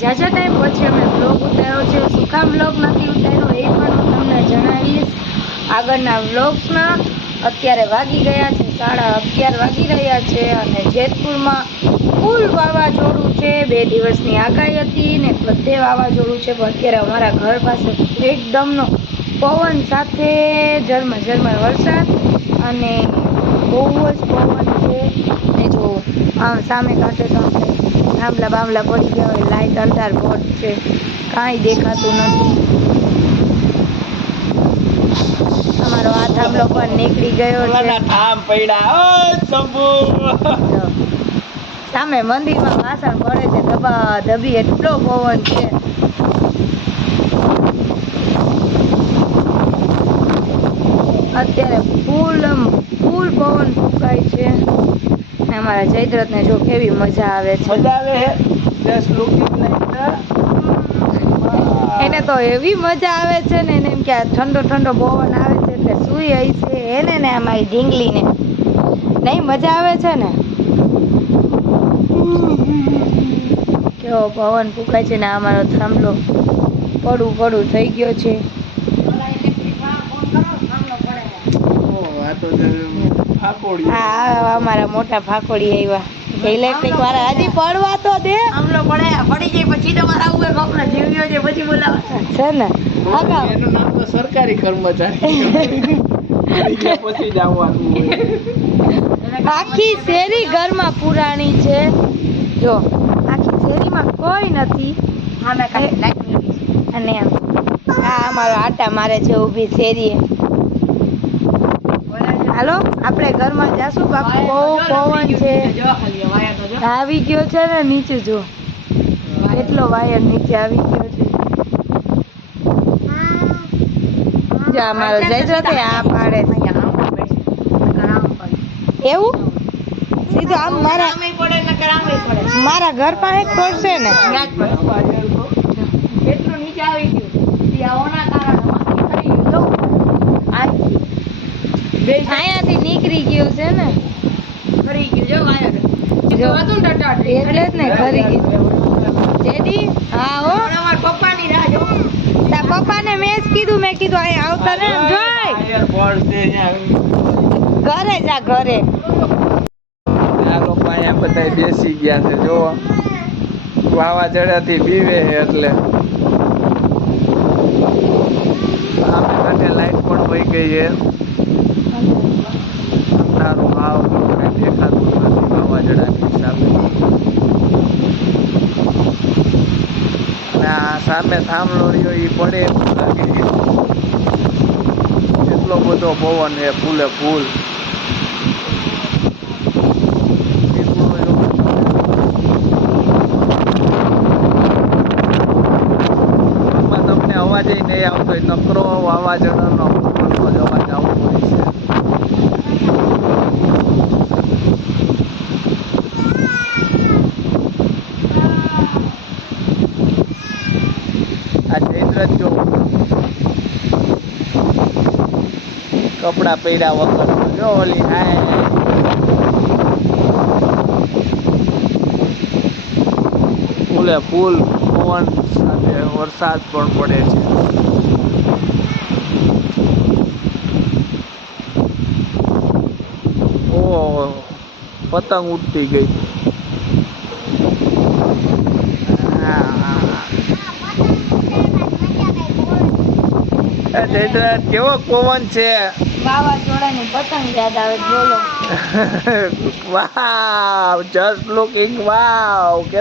ઝાઝા ટાઈમ પછી અમે બ્લોગ ઉતાર્યો છે શું કામ બ્લોગ નથી ઉતાર્યો, એ પણ હું તમને જણાવીશ. આગળના વ્લોગ્સમાં અત્યારે વાગી ગયા છે, સાડા અગિયાર વાગી રહ્યા છે અને જેતપુરમાં ફૂલ વાવાઝોડું છે. બે દિવસની આગાહી હતી ને બધે વાવાઝોડું છે, પણ અત્યારે અમારા ઘર પાસે એકદમનો પવન સાથે ઝરમર ઝરમર વરસાદ અને બહુ જ પવન છે. ને જો આમ સામે કાંઠે તો આપણે થાંભલા બાંભલા પડી ગયા હોય લાઈટ અંધાર બોટ છે. કાંઈ દેખાતું નથી. અમારો આ થાંભલો પણ નીકળી ગયો છે. સામે મંદિરમાં વાસણ પડે છે ધબા ધબી એટલો પવન છે. અત્યારે ફૂલ પવન ફૂંકાય છે. ને અમારા જયદ્રથને જો કેવી મજા આવે છે. મજા આવે એને તો એવી મજા આવે છે ને એને એમ કે આ ઠંડો ઠંડો પવન આવે છે એટલે સુઈ આવી છે. એને ને અમારી ઢીંગલીને. નહીં મજા આવે છે ને? કેવો પવન ફૂંકાય છે ને અમારો થાંભલો પડું પડું થઈ ગયો છે આ તો ફાકોડી. આ આ અમારા મોટા ફાકોડી આવ્યા ઇલેક્ટ્રિક વાળા હજી પડવા તો દે. આમલો પડે પડી જાય પછી તમારે આવું એક જીવ્યો છે પછી બોલાવે છે. ને? એનું નામ તો સરકારી કર્મચારી. પછી જ આવવાનું આખી શેરી ઘરમાં પુરાણી છે. જો આખી શેરીમાં કોઈ નથી. અને આ અમારો આટા મારે છે ઊભી શેરીએ. આપણે ઘરમાં જાશું બાપુ બહુ પવન છે. તો આવી ગયો છે ને નીચે જો. એટલો વાયર નીચે આવી ગયો છે. અમારો જયદ્રથ એ આ પાડે એવું? સીધું આમ મારા મારા ઘર પાસે પડશે ને. એટલું નીચે આવી અહીંયાથી નીકળી ગયું છે ને. ફરી ગયું. જો વાયર. જો. હતું ને ટટાટ એટલે જ ને ખરી ગયું. જેડી હા હો. અમારા પપ્પાની રાહ જો. તાર પપ્પાને મેં જ કીધું મેં કીધું અહીં આવતા ને પડશે ઘરે જા ઘરે. આ લોકો અહીંયા બધા બેસી ગયા છે જો. વાવાઝોડાથી બીવે એટલે. આપણે લાઈટ પણ વહી ગઈ છે અંધારું હાવ કંઈ દેખાતું નથી વાવાઝોડાની હિસાબે અને આ સામે થાંભલો રહ્યો એ પડે એવું લાગે એટલો બધો પવન છે, ફૂલે ફૂલ. અવાજ નહીં આવતો નકરો વાવાઝોડાનો પવનનો જ અવાજ આવતો છે આ જયદ્રથ જો કપડા પહેર્યા વગર જો ઓલી હાય ફૂલે ફૂલ પવન સાથે વરસાદ પણ પડે છે. ઓહો પતંગ ઉડતી ગઈ. કેવો પવન છે? વાવાઝોડાની પતંગ યાદ આવે બોલો. વાવ જસ્ટ લુકિંગ વાવ કે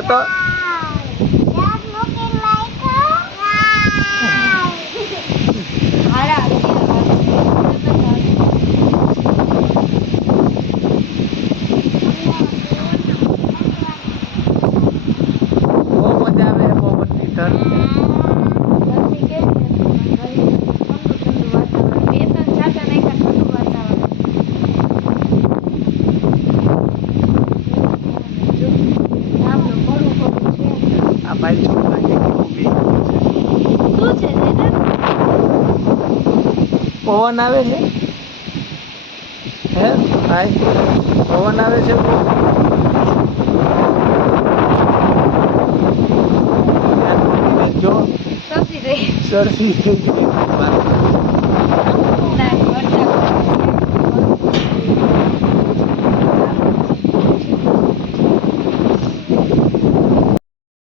પવન આવે છે? હે? ભાઈ પવન આવે છે? જો સરસી થઈ ગઈ.